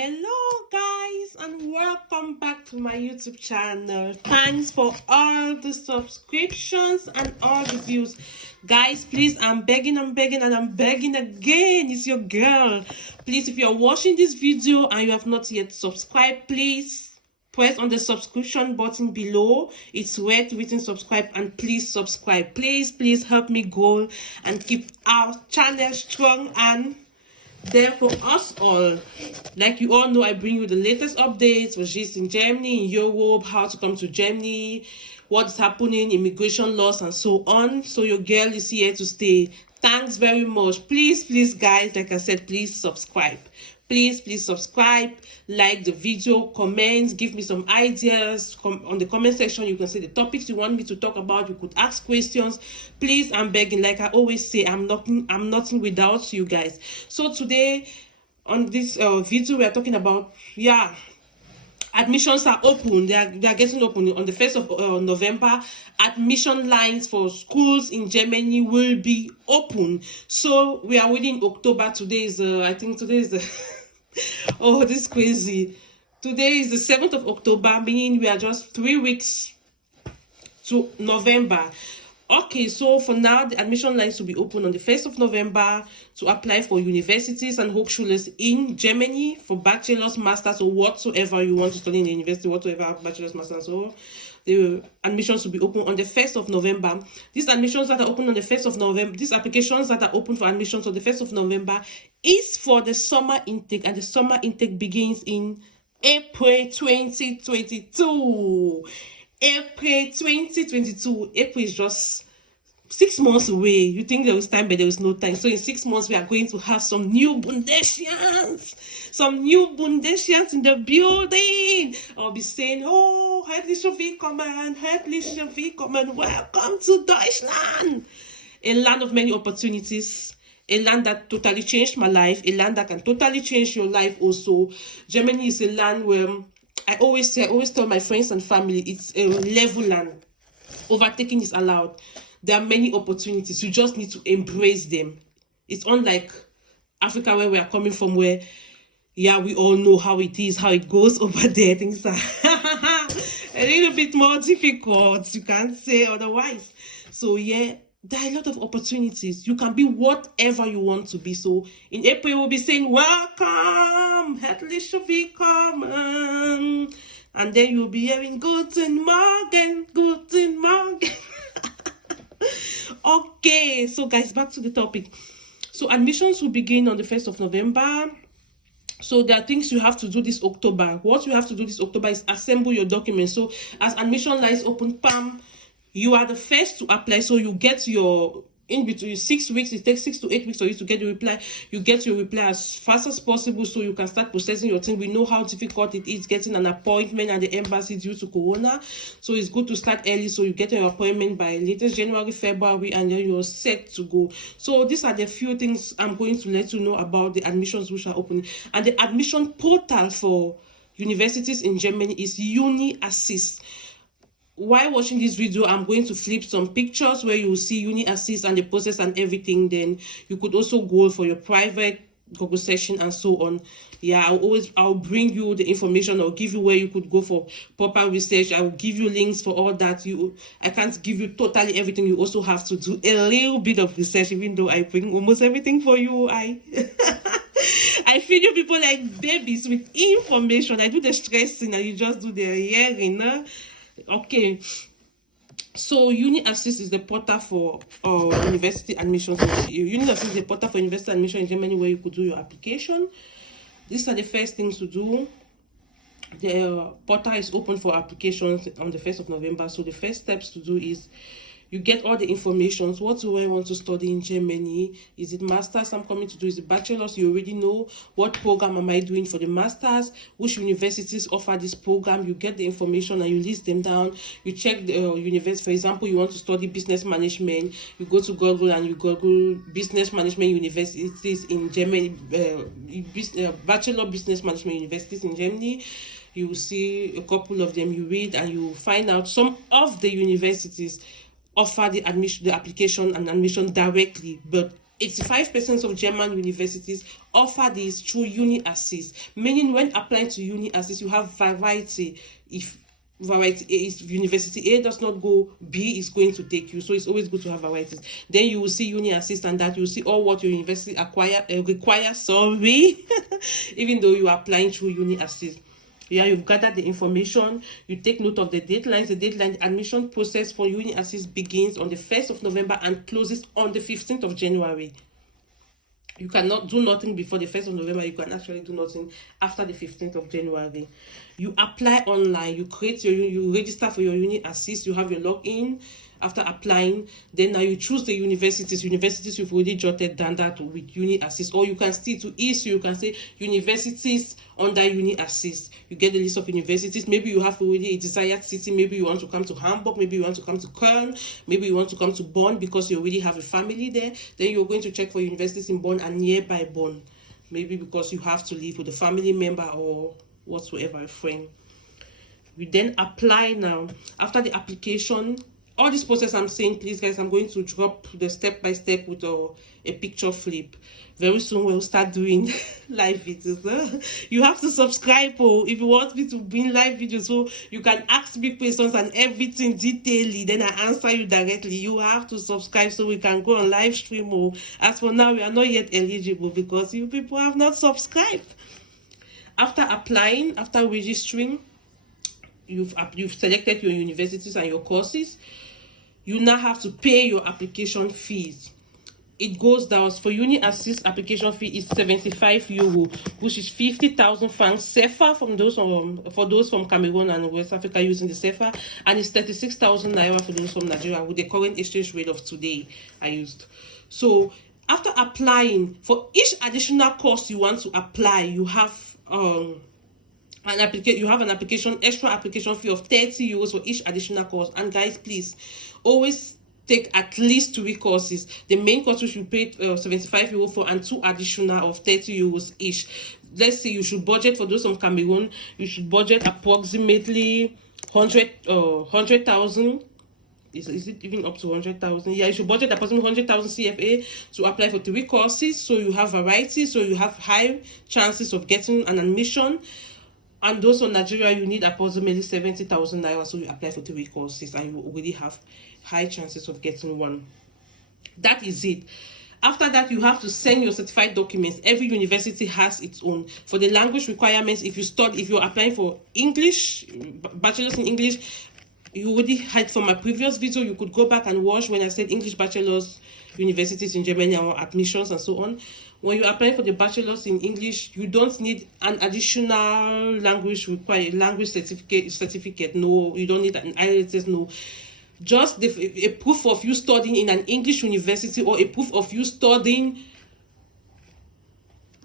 Hello guys and welcome back to my YouTube channel. Thanks for all the subscriptions and all the views. Guys, please, I'm begging and I'm begging again. It's your girl. Please, if you're watching this video and you have not yet subscribed, please press on the subscription button below. It's red written subscribe, and please subscribe. Please help me grow and keep our channel strong and there for us all. Like you all know, I bring you the latest updates for just in Germany, in Europe, how to come to Germany, what's happening, immigration laws, and so on. So your girl is here to stay. Thanks very much. Please guys, like I said, please subscribe. Please subscribe, like the video, comment, give me some ideas. On the comment section, you can say the topics you want me to talk about. You could ask questions. Please, I'm begging. Like I always say, I'm nothing without you guys. So today, on this video, we are talking about, admissions are open. They are getting open on the 1st of November. Admission lines for schools in Germany will be open. So we are within October. Today is I think today is the oh, this is crazy. Today is the 7th of October, meaning we are just 3 weeks to November. Okay, so for now, the admission lines will be open on the 1st of November to apply for universities and Hochschulen in Germany for bachelor's, master's, or whatsoever you want to study in the university, whatever, bachelor's, master's, so the admissions will be open on the 1st of November. These admissions that are open on the 1st of November, these applications that are open for admissions on the 1st of November is for the summer intake, and the summer intake begins in April 2022. April 2022. April is just 6 months away. You think there is time, but there is no time. So in 6 months, we are going to have some new Bundesians. Some new Bundesians in the building. I'll be saying, oh, herzlich willkommen, welcome to Deutschland. A land of many opportunities. A land that totally changed my life. A land that can totally change your life also. Germany is a land where I always tell my friends and family, it's a level land. Overtaking is allowed. There are many opportunities. You just need to embrace them. It's unlike Africa, where we are coming from, where, we all know how it is, how it goes over there. Things are a little bit more difficult. You can't say otherwise. So, there are a lot of opportunities. You can be whatever you want to be. So in April, we'll be saying, welcome, herzlich willkommen. And then you'll be hearing, guten Morgen. Okay, so guys, back to the topic. So admissions will begin on the 1st of November. So there are things you have to do this October. What you have to do this October is assemble your documents. So as admission lines open, pam, you are the first to apply. So you get your, in between 6 weeks, it takes 6 to 8 weeks for you to get the reply. You get your reply as fast as possible so you can start processing your thing. We know how difficult it is getting an appointment at the embassy due to Corona. So it's good to start early so you get your appointment by latest January, February, and then you're set to go. So these are the few things I'm going to let you know about the admissions which are opening. And the admission portal for universities in Germany is Uni Assist. While watching this video, I'm going to flip some pictures where you will see Uni Assist and the process and everything. Then you could also go for your private Google session and so on. I'll bring you the information. I'll give you where you could go for proper research. I will give you links for all that. I can't give you totally everything. You also have to do a little bit of research, even though I bring almost everything for you. I feed you people like babies with information. I do the stressing and you just do the hearing. Okay, so Uni Assist is the portal for university admissions. Uni Assist is the portal for university admission in Germany where you could do your application. These are the first things to do. The portal is open for applications on the 1st of November. So the first steps to do is you get all the information. What do I want to study in Germany? Is it master's I'm coming to do? Is it bachelor's? You already know. What program am I doing for the master's? Which universities offer this program? You get the information and you list them down. You check the university. For example, you want to study business management. You go to Google and you Google business management universities in Germany, bachelor business management universities in Germany. You will see a couple of them. You read and you find out some of the universities offer the application and admission directly, but 85% of German universities offer this through Uni Assist, meaning when applying to Uni Assist, you have variety. If variety A is university A does not go, B is going to take you. So it's always good to have varieties. Then you will see Uni Assist, and that you will see all what your university requires. Sorry, even though you are applying through Uni Assist. Yeah, you've gathered the information, you take note of the deadlines. The admission process for Uni Assist begins on the 1st of November and closes on the 15th of January. You cannot do nothing before the 1st of November. You can actually do nothing after the 15th of January. You apply online, you register for your Uni Assist, you have your login. After applying, then now you choose the universities. You've already jotted down that with Uni Assist, or you can still to issue, you can say universities under Uni Assist. You get the list of universities. Maybe you have already a desired city. Maybe you want to come to Hamburg, maybe you want to come to Köln, maybe you want to come to Bonn because you already have a family there. Then you're going to check for universities in Bonn and nearby Bonn, maybe because you have to live with a family member or whatsoever, a friend. You then apply. Now after the application, all this process I'm saying, please guys, I'm going to drop the step-by-step with a picture flip. Very soon we'll start doing live videos. You have to subscribe if you want me to bring live videos, so you can ask me questions and everything detailedly, then I answer you directly. You have to subscribe so we can go on live stream. As for now, we are not yet eligible because you people have not subscribed. After applying, after registering, you've selected your universities and your courses. You now have to pay your application fees. It goes down. For Uni Assist, application fee is 75 euro, which is 50,000 francs CFA for those from Cameroon and West Africa using the CFA, and it's 36,000 naira for those from Nigeria with the current exchange rate of today I used. So after applying, for each additional course you want to apply, you have an extra application fee of 30 euros for each additional course. And guys, please always take at least 3 courses. The main course which you paid 75 euros for, and 2 additional of 30 euros each. Let's say you should budget, for those from Cameroon, you should budget approximately 100,000. Is it even up to 100,000? Yeah, you should budget approximately 100,000 CFA to apply for 3 courses, so you have variety, so you have high chances of getting an admission. And those from Nigeria, you need approximately 70,000 naira, so you apply for 3 courses and you already have high chances of getting one. That is it. After that, you have to send your certified documents. Every university has its own. For the language requirements, if you're applying for English, bachelor's in English, you already had from my previous video, you could go back and watch when I said English bachelor's, universities in Germany, or admissions and so on. When you apply for the bachelor's in English, you don't need an additional language certificate. No, you don't need an IELTS. No, just a proof of you studying in an English university, or a proof of you studying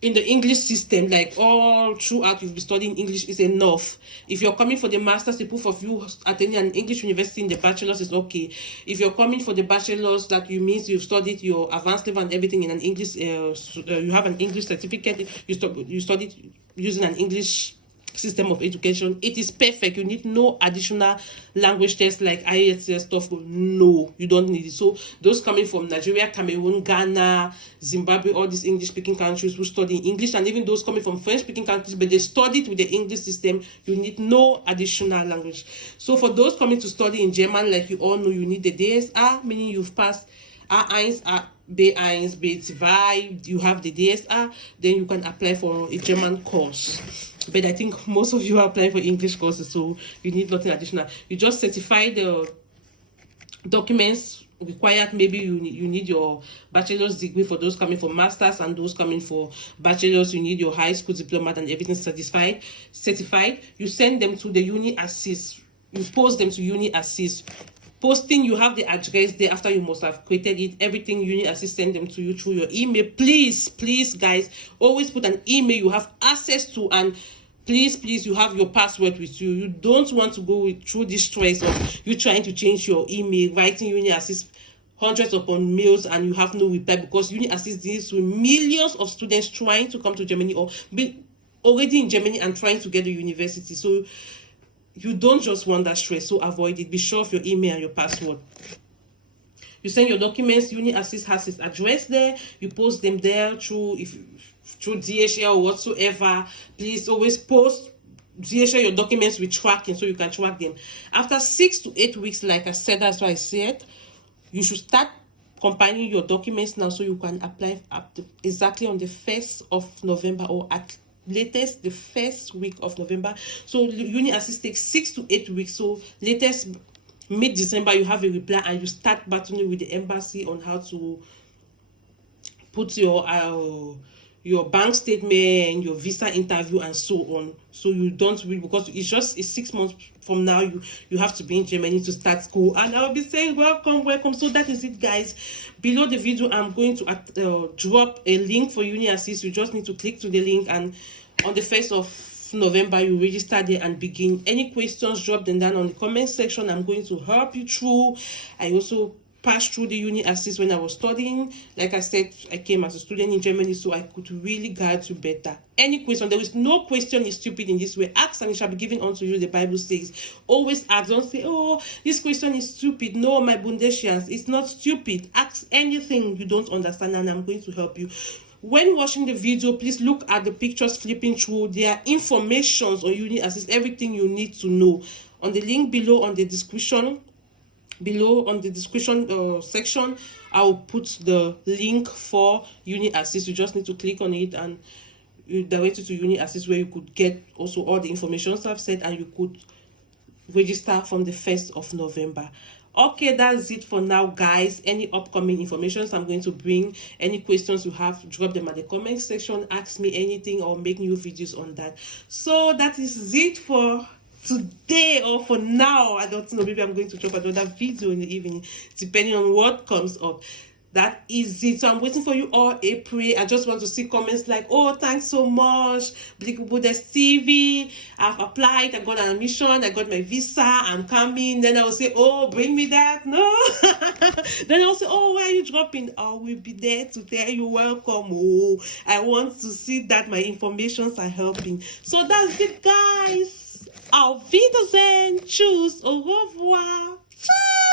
in the English system, like all throughout you'll be studying English, is enough. If you're coming for the master's, the proof of you attending an English university in the bachelor's is okay. If you're coming for the bachelor's, that you means you've studied your advanced level and everything in an English, you have an English certificate, you studied using an English system of education, it is perfect. You need no additional language tests like IELTS stuff. No, you don't need it. So those coming from Nigeria, Cameroon, Ghana, Zimbabwe, all these English speaking countries who study English, and even those coming from French speaking countries but they studied with the English system, you need no additional language. So for those coming to study in German, like you all know, you need the DSR, meaning you've passed A1, B1, B2, you have the DSR, then you can apply for a German course. But I think most of you are applying for English courses, so you need nothing additional. You just certify the documents required. Maybe you need your bachelor's degree for those coming for masters, and those coming for bachelor's, you need your high school diploma and everything certified. You send them to the Uni Assist. You post them to Uni Assist. Posting, you have the address there. After you must have created it, everything Uni Assist send them to you through your email. Please guys, always put an email you have access to, and please you have your password with you. You don't want to go through this stress of you trying to change your email, writing Uni Assist hundreds upon mails, and you have no reply, because Uni Assist deals with millions of students trying to come to Germany or be already in Germany and trying to get to university. So you don't just want that stress, so avoid it. Be sure of your email and your password. You send your documents. Uni Assist has its address there. You post them there through DHL or whatsoever. Please always post DHL your documents with tracking so you can track them. After 6 to 8 weeks, like I said, that's why I said you should start compiling your documents now so you can apply exactly on the 1st of November, or at latest the first week of November. So Uni Assist takes 6 to 8 weeks. So latest mid-December you have a reply, and you start battling with the embassy on how to put your bank statement, your visa interview, and so on. So you don't read, because it's 6 months from now you have to be in Germany to start school. And I'll be saying welcome. So that is it, guys. Below the video I'm going to drop a link for Uni Assist. You just need to click to the link, and on the 1st of November you register there and begin. Any questions, drop them down on the comment section. I'm going to help you through. I also passed through the Uni Assist when I was studying. Like I said, I came as a student in Germany, so I could really guide you better. Any question, there is no question is stupid in this way. Ask and it shall be given unto you, the Bible says. Always ask. Don't say, oh, this question is stupid. No, my Bundesians, it's not stupid. Ask anything you don't understand, and I'm going to help you. When watching the video, please look at the pictures flipping through. There are informations on Uni Assist, everything you need to know. On the link below, on the description, section, I'll put the link for Uni Assist. You just need to click on it, and you direct you to Uni Assist, where you could get also all the information I've said, and you could register from the 1st of November. Okay, that's it for now, guys. Any upcoming information I'm going to bring, any questions you have, drop them at the comment section. Ask me anything or make new videos on that. So that is it for today, or for now. I don't know, maybe I'm going to drop another video in the evening depending on what comes up. That is it. So I'm waiting for you all, April. I just want to see comments like, oh, thanks so much, Bleak Buddhist TV, I've applied, I got an admission, I got my visa, I'm coming. Then I will say, oh, bring me that. No. Then I'll say, oh, where are you dropping? I will be there to tell you welcome. Oh, I want to see that my informations are helping. So that's it, guys. Auf Wiedersehen. Tschüss. Au revoir. Ciao.